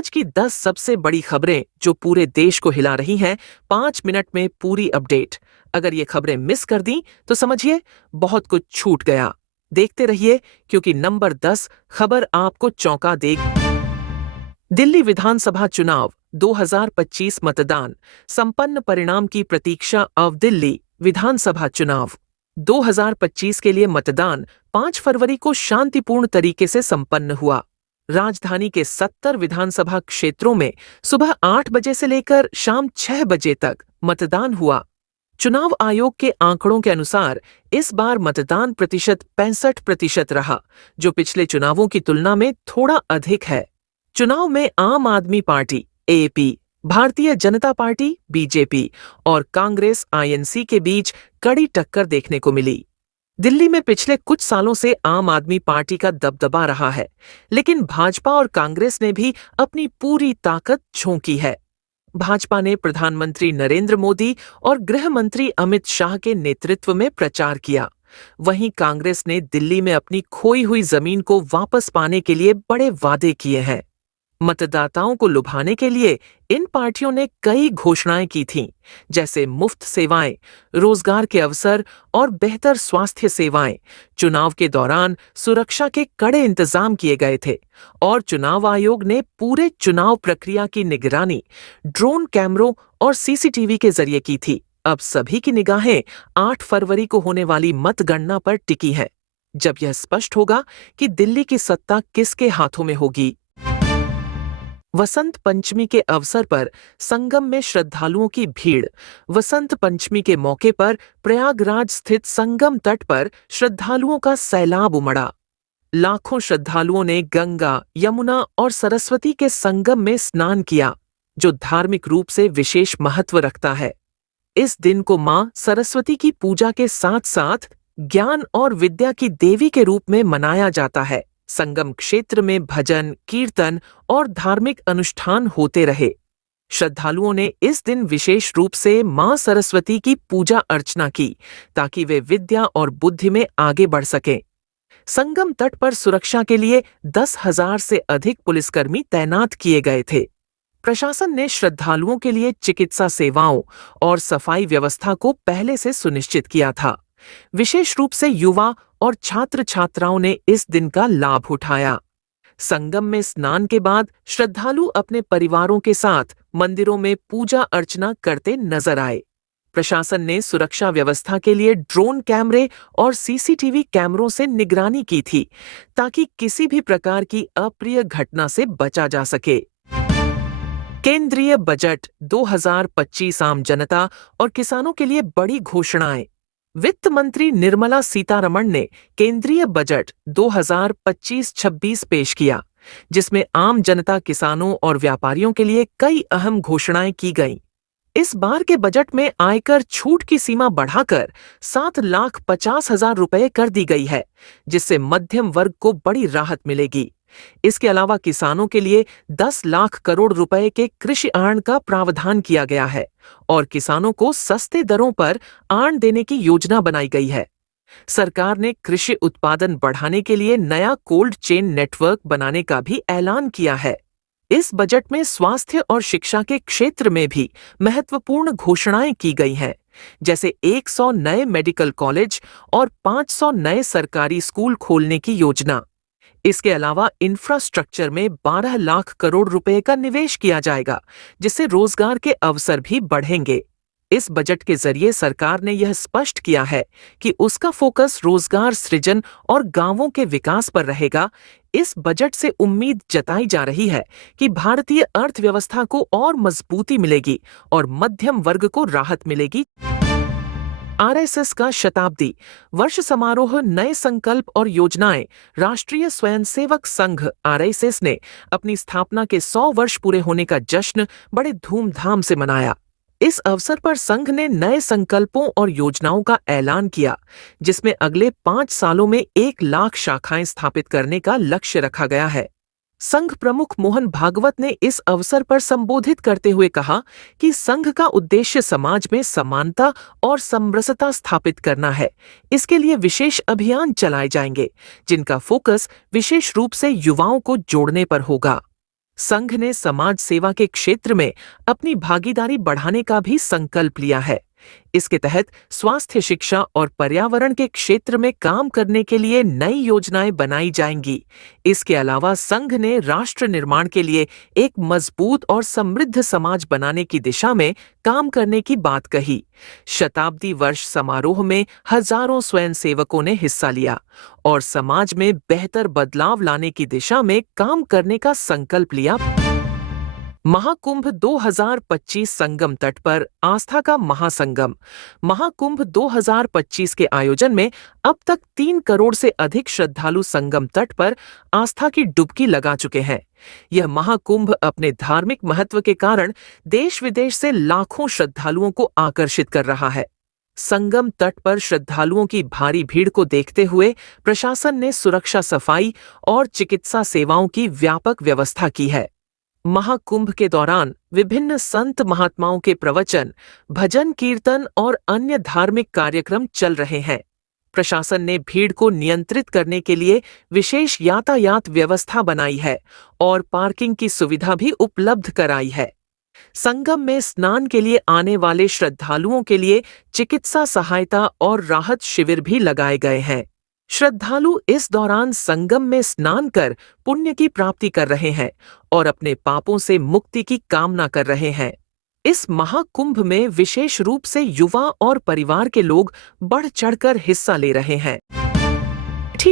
आज की 10 सबसे बड़ी खबरें जो पूरे देश को हिला रही हैं, 5 मिनट में पूरी अपडेट। अगर ये खबरें मिस कर दी तो समझिए बहुत कुछ छूट गया। देखते रहिए क्योंकि नंबर 10 खबर आपको चौंका देगी। दिल्ली विधानसभा चुनाव 2025 मतदान संपन्न परिणाम की प्रतीक्षा। अब दिल्ली विधानसभा चुनाव 2025 के लिए मतदान 5 फरवरी को शांतिपूर्ण तरीके से संपन्न हुआ। राजधानी के 70 विधानसभा क्षेत्रों में सुबह 8 बजे से लेकर शाम 6 बजे तक मतदान हुआ। चुनाव आयोग के आंकड़ों के अनुसार इस बार मतदान प्रतिशत 65% रहा, जो पिछले चुनावों की तुलना में थोड़ा अधिक है। चुनाव में आम आदमी party AP, Bharatiya Janata party BJP और कांग्रेस आईएनसी के बीच कड़ी टक्कर देखने को मिली। दिल्ली में पिछले कुछ सालों से आम आदमी पार्टी का दबदबा रहा है, लेकिन भाजपा और कांग्रेस ने भी अपनी पूरी ताकत झोंकी है। भाजपा ने प्रधानमंत्री नरेंद्र मोदी और गृह मंत्री अमित शाह के नेतृत्व में प्रचार किया। वहीं कांग्रेस ने दिल्ली में अपनी खोई हुई जमीन को वापस पाने के लिए बड़े वादे किए हैं। मतदाताओं को लुभाने के लिए इन पार्टियों ने कई घोषणाएं की थीं, जैसे मुफ्त सेवाएं, रोजगार के अवसर और बेहतर स्वास्थ्य सेवाएं। चुनाव के दौरान सुरक्षा के कड़े इंतजाम किए गए थे और चुनाव आयोग ने पूरे चुनाव प्रक्रिया की निगरानी ड्रोन कैमरों और सीसीटीवी के जरिए की थी। अब सभी की निगाहें 8 फरवरी को होने वाली मतगणना पर टिकी हैं, जब यह स्पष्ट होगा कि दिल्ली की सत्ता किसके हाथों में होगी। वसंत पंचमी के अवसर पर संगम में श्रद्धालुओं की भीड़। वसंत पंचमी के मौके पर प्रयागराज स्थित संगम तट पर श्रद्धालुओं का सैलाब उमड़ा। लाखों श्रद्धालुओं ने गंगा, यमुना और सरस्वती के संगम में स्नान किया, जो धार्मिक रूप से विशेष महत्व रखता है। इस दिन को मां सरस्वती की पूजा के साथ साथ ज्ञान और विद्या की देवी के रूप में मनाया जाता है। संगम क्षेत्र में भजन, कीर्तन और धार्मिक अनुष्ठान होते रहे। श्रद्धालुओं ने इस दिन विशेष रूप से मां सरस्वती की पूजा अर्चना की, ताकि वे विद्या और बुद्धि में आगे बढ़ सकें। संगम तट पर सुरक्षा के लिए 10,000 से अधिक पुलिसकर्मी तैनात किए गए थे। प्रशासन ने श्रद्धालुओं के लिए चिकित्सा सेवाओं और सफाई व्यवस्था को पहले से सुनिश्चित किया था। विशेष रूप से युवा और छात्र छात्राओं ने इस दिन का लाभ उठाया। संगम में स्नान के बाद श्रद्धालु अपने परिवारों के साथ मंदिरों में पूजा अर्चना करते नजर आए। प्रशासन ने सुरक्षा व्यवस्था के लिए ड्रोन कैमरे और सीसीटीवी कैमरों से निगरानी की थी, ताकि किसी भी प्रकार की अप्रिय घटना से बचा जा सके। केंद्रीय बजट 2025 आम जनता और किसानों के लिए बड़ी घोषणाएं। वित्त मंत्री निर्मला सीतारमण ने केंद्रीय बजट 2025-26 पेश किया, जिसमें आम जनता, किसानों और व्यापारियों के लिए कई अहम घोषणाएं की गईं। इस बार के बजट में आयकर छूट की सीमा बढ़ाकर 7,50,000 रुपए कर दी गई है, जिससे मध्यम वर्ग को बड़ी राहत मिलेगी। इसके अलावा किसानों के लिए 10 लाख करोड़ रुपए के कृषि आर्ण का प्रावधान किया गया है और किसानों को सस्ते दरों पर आर्ण देने की योजना बनाई गई है। सरकार ने कृषि उत्पादन बढ़ाने के लिए नया कोल्ड चेन नेटवर्क बनाने का भी ऐलान किया है। इस बजट में स्वास्थ्य और शिक्षा के क्षेत्र में भी महत्वपूर्ण घोषणाएं की गई हैं, जैसे 100 नए मेडिकल कॉलेज और 500 नए सरकारी स्कूल खोलने की योजना। इसके अलावा इंफ्रास्ट्रक्चर में 12 लाख करोड़ रुपए का निवेश किया जाएगा, जिससे रोजगार के अवसर भी बढ़ेंगे। इस बजट के जरिए सरकार ने यह स्पष्ट किया है कि उसका फोकस रोजगार सृजन और गांवों के विकास पर रहेगा। इस बजट से उम्मीद जताई जा रही है कि भारतीय अर्थव्यवस्था को और मजबूती मिलेगी और मध्यम वर्ग को राहत मिलेगी। आरएसएस का शताब्दी वर्ष समारोह, नए संकल्प और योजनाएं। राष्ट्रीय स्वयंसेवक संघ आरएसएस ने अपनी स्थापना के 100 वर्ष पूरे होने का जश्न बड़े धूमधाम से मनाया। इस अवसर पर संघ ने नए संकल्पों और योजनाओं का ऐलान किया, जिसमें अगले 5 सालों में 1 लाख शाखाएं स्थापित करने का लक्ष्य रखा गया है। संघ प्रमुख मोहन भागवत ने इस अवसर पर संबोधित करते हुए कहा कि संघ का उद्देश्य समाज में समानता और समरसता स्थापित करना है। इसके लिए विशेष अभियान चलाए जाएंगे, जिनका फोकस विशेष रूप से युवाओं को जोड़ने पर होगा। संघ ने समाज सेवा के क्षेत्र में अपनी भागीदारी बढ़ाने का भी संकल्प लिया है। इसके तहत स्वास्थ्य, शिक्षा और पर्यावरण के क्षेत्र में काम करने के लिए नई योजनाएं बनाई जाएंगी। इसके अलावा संघ ने राष्ट्र निर्माण के लिए एक मजबूत और समृद्ध समाज बनाने की दिशा में काम करने की बात कही। शताब्दी वर्ष समारोह में हजारों स्वयंसेवकों ने हिस्सा लिया और समाज में बेहतर बदलाव लाने की दिशा में काम करने का संकल्प लिया। महाकुंभ 2025 संगम तट पर आस्था का महासंगम। महाकुंभ 2025 के आयोजन में अब तक 3 करोड़ से अधिक श्रद्धालु संगम तट पर आस्था की डुबकी लगा चुके हैं। यह महाकुंभ अपने धार्मिक महत्व के कारण देश विदेश से लाखों श्रद्धालुओं को आकर्षित कर रहा है। संगम तट पर श्रद्धालुओं की भारी भीड़ को देखते हुए प्रशासन ने सुरक्षा, सफाई और चिकित्सा सेवाओं की व्यापक व्यवस्था की है। महाकुंभ के दौरान विभिन्न संत महात्माओं के प्रवचन, भजन, कीर्तन और अन्य धार्मिक कार्यक्रम चल रहे हैं। प्रशासन ने भीड़ को नियंत्रित करने के लिए विशेष यातायात व्यवस्था बनाई है और पार्किंग की सुविधा भी उपलब्ध कराई है। संगम में स्नान के लिए आने वाले श्रद्धालुओं के लिए चिकित्सा सहायता और राहत शिविर भी लगाए गए हैं। श्रद्धालु इस दौरान संगम में स्नान कर पुण्य की प्राप्ति कर रहे हैं और अपने पापों से मुक्ति की कामना कर रहे हैं। इस महाकुंभ में विशेष रूप से युवा और परिवार के लोग बढ़ चढ़कर हिस्सा ले रहे हैं।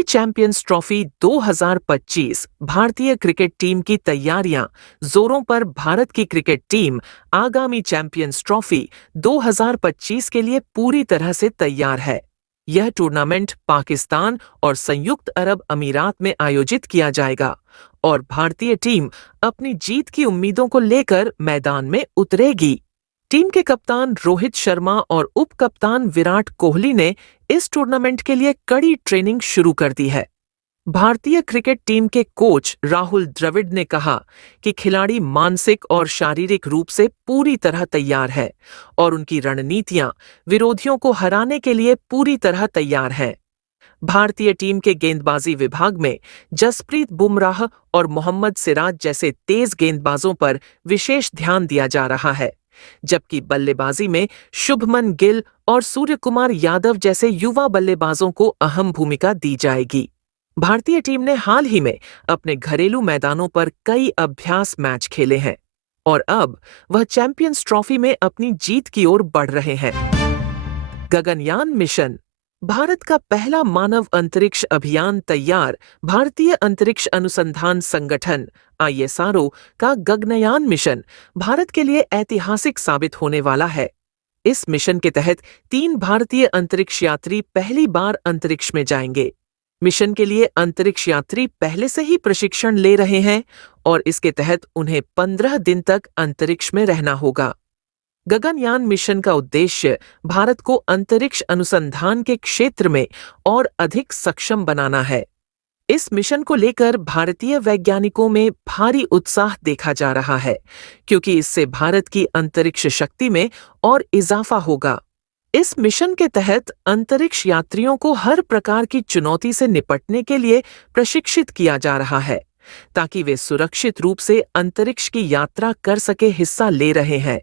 चैंपियंस ट्रॉफी 2025 भारतीय क्रिकेट टीम की तैयारियां जोरों पर। भारत की क्रिकेट टीम आगामी चैंपियंस ट्रॉफी 2025 के लिए पूरी तरह से तैयार है। यह टूर्नामेंट पाकिस्तान और संयुक्त अरब अमीरात में आयोजित किया जाएगा और भारतीय टीम अपनी जीत की उम्मीदों को लेकर मैदान में उतरेगी। टीम के कप्तान रोहित शर्मा और उप कप्तान विराट कोहली ने इस टूर्नामेंट के लिए कड़ी ट्रेनिंग शुरू कर दी है। भारतीय क्रिकेट टीम के कोच राहुल द्रविड़ ने कहा कि खिलाड़ी मानसिक और शारीरिक रूप से पूरी तरह तैयार है और उनकी रणनीतियां विरोधियों को हराने के लिए पूरी तरह तैयार हैं। भारतीय टीम के गेंदबाजी विभाग में जसप्रीत बुमराह और मोहम्मद सिराज जैसे तेज गेंदबाजों पर विशेष ध्यान दिया जा रहा है, जबकि बल्लेबाजी में शुभमन गिल और सूर्यकुमार यादव जैसे युवा बल्लेबाजों को अहम भूमिका दी जाएगी। भारतीय टीम ने हाल ही में अपने घरेलू मैदानों पर कई अभ्यास मैच खेले हैं और अब वह चैंपियंस ट्रॉफी में अपनी जीत की ओर बढ़ रहे हैं। गगनयान मिशन। भारत का पहला मानव अंतरिक्ष अभियान तैयार। भारतीय अंतरिक्ष अनुसंधान संगठन ISRO का गगनयान मिशन भारत के लिए ऐतिहासिक साबित होने वाला है। इस मिशन के तहत 3 भारतीय अंतरिक्ष यात्री पहली बार अंतरिक्ष में जाएंगे। मिशन के लिए अंतरिक्ष यात्री पहले से ही प्रशिक्षण ले रहे हैं और इसके तहत उन्हें 15 दिन तक अंतरिक्ष में रहना होगा। गगनयान मिशन का उद्देश्य भारत को अंतरिक्ष अनुसंधान के क्षेत्र में और अधिक सक्षम बनाना है। इस मिशन को लेकर भारतीय वैज्ञानिकों में भारी उत्साह देखा जा रहा है, क्योंकि इससे भारत की अंतरिक्ष शक्ति में और इजाफा होगा। इस मिशन के तहत अंतरिक्ष यात्रियों को हर प्रकार की चुनौती से निपटने के लिए प्रशिक्षित किया जा रहा है, ताकि वे सुरक्षित रूप से अंतरिक्ष की यात्रा कर सके। हिस्सा ले रहे हैं।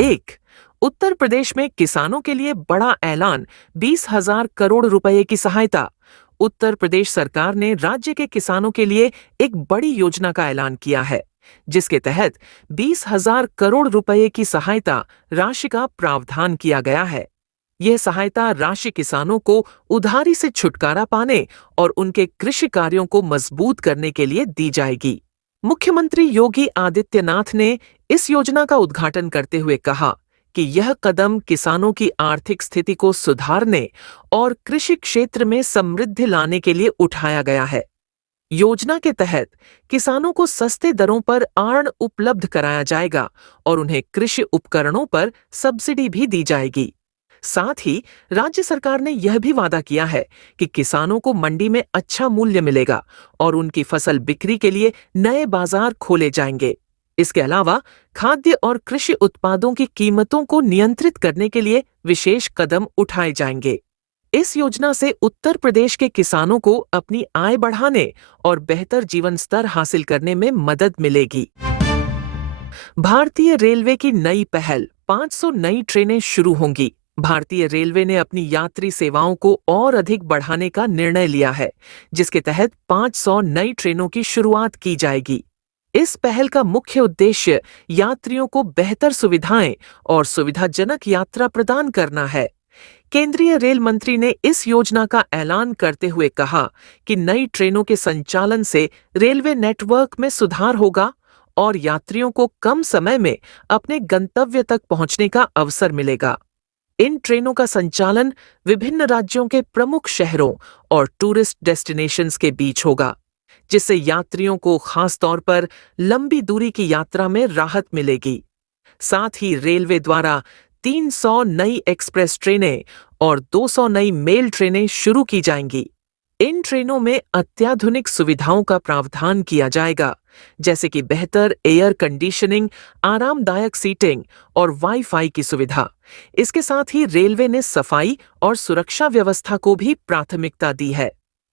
1. उत्तर प्रदेश में किसानों के लिए बड़ा ऐलान, 20,000 करोड़ रुपए की सहायता। उत्तर प्रदेश सरकार ने राज्य के किसानों के लिए एक बड़ी योजना का ऐलान किया है, जिसके तहत 20,000 करोड़ रुपए की सहायता राशि का प्रावधान किया गया है। यह सहायता राशि किसानों को उधारी से छुटकारा पाने और उनके कृषि कार्यों को मजबूत करने के लिए दी जाएगी। मुख्यमंत्री योगी आदित्यनाथ ने इस योजना का उद्घाटन करते हुए कहा कि यह कदम किसानों की आर्थिक स्थिति को सुधारने और कृषि क्षेत्र में समृद्धि लाने के लिए उठाया गया है। योजना के तहत किसानों को सस्ते दरों पर आड़ उपलब्ध कराया जाएगा और उन्हें कृषि उपकरणों पर सब्सिडी भी दी जाएगी। साथ ही राज्य सरकार ने यह भी वादा किया है कि किसानों को मंडी में अच्छा मूल्य मिलेगा और उनकी फसल बिक्री के लिए नए बाजार खोले जाएंगे। इसके अलावा खाद्य और कृषि उत्पादों की कीमतों को नियंत्रित करने के लिए विशेष कदम उठाए जाएंगे। इस योजना से उत्तर प्रदेश के किसानों को अपनी आय बढ़ाने और बेहतर जीवन स्तर हासिल करने में मदद मिलेगी। भारतीय रेलवे की नई पहल, 500 नई ट्रेनें शुरू होंगी। भारतीय रेलवे ने अपनी यात्री सेवाओं को और अधिक बढ़ाने का निर्णय लिया है, जिसके तहत 500 नई ट्रेनों की शुरुआत की जाएगी। इस पहल का मुख्य उद्देश्य यात्रियों को बेहतर सुविधाएं और सुविधाजनक यात्रा प्रदान करना है। केंद्रीय रेल मंत्री ने इस योजना का ऐलान करते हुए कहा कि नई ट्रेनों के संचालन से रेलवे नेटवर्क में सुधार होगा और यात्रियों को कम समय में अपने गंतव्य तक पहुंचने का अवसर मिलेगा। इन ट्रेनों का संचालन विभिन्न राज्यों के प्रमुख शहरों और टूरिस्ट डेस्टिनेशंस के बीच होगा, जिससे यात्रियों को खास तौर पर लंबी दूरी की यात्रा में राहत मिलेगी। साथ ही रेलवे द्वारा 300 नई एक्सप्रेस ट्रेनें और 200 नई मेल ट्रेनें शुरू की जाएंगी। इन ट्रेनों में अत्याधुनिक सुविधाओं का प्रावधान किया जाएगा, जैसे कि बेहतर एयर कंडीशनिंग, आरामदायक सीटिंग और वाईफाई की सुविधा। इसके साथ ही रेलवे ने सफाई और सुरक्षा व्यवस्था को भी प्राथमिकता दी है।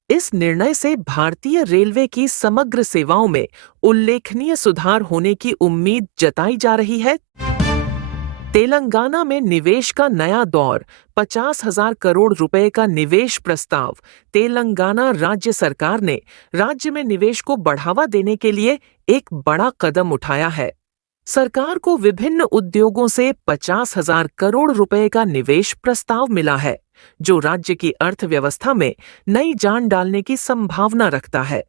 इस निर्णय से भारतीय रेलवे की समग्र सेवाओं में उल्लेखनीय सुधार होने की उम्मीद जताई जा रही है। तेलंगाना में निवेश का नया दौर, 50,000 करोड़ रुपए का निवेश प्रस्ताव। तेलंगाना राज्य सरकार ने राज्य में निवेश को बढ़ावा देने के लिए एक बड़ा कदम उठाया है। सरकार को विभिन्न उद्योगों से 50,000 करोड़ रुपए का निवेश प्रस्ताव मिला है, जो राज्य की अर्थव्यवस्था में नई जान डालने की संभावना रखता है।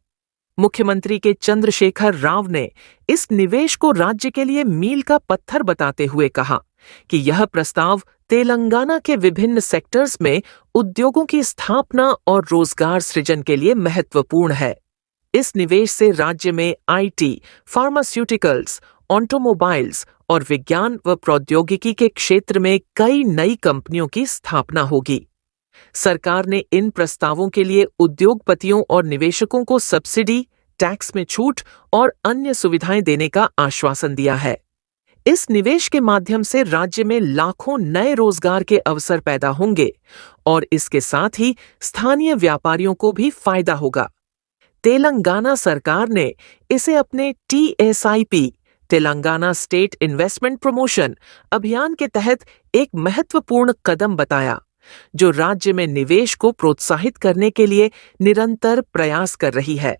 मुख्यमंत्री के चंद्रशेखर राव ने इस निवेश को राज्य के लिए मील का पत्थर बताते हुए कहा कि यह प्रस्ताव तेलंगाना के विभिन्न सेक्टर्स में उद्योगों की स्थापना और रोजगार सृजन के लिए महत्वपूर्ण है। इस निवेश से राज्य में आईटी, फार्मास्यूटिकल्स, ऑटोमोबाइल्स और विज्ञान व प्रौद्योगिकी के क्षेत्र में कई नई कंपनियों की स्थापना होगी। सरकार ने इन प्रस्तावों के लिए उद्योगपतियों और निवेशकों को सब्सिडी, टैक्स में छूट और अन्य सुविधाएं देने का आश्वासन दिया है। इस निवेश के माध्यम से राज्य में लाखों नए रोजगार के अवसर पैदा होंगे और इसके साथ ही स्थानीय व्यापारियों को भी फायदा होगा। तेलंगाना सरकार ने इसे अपने TSIP, Telangana estate investment promotion अभियान के तहत एक महत्वपूर्ण कदम बताया, जो राज्य में निवेश को प्रोत्साहित करने के लिए निरंतर प्रयास कर रही है।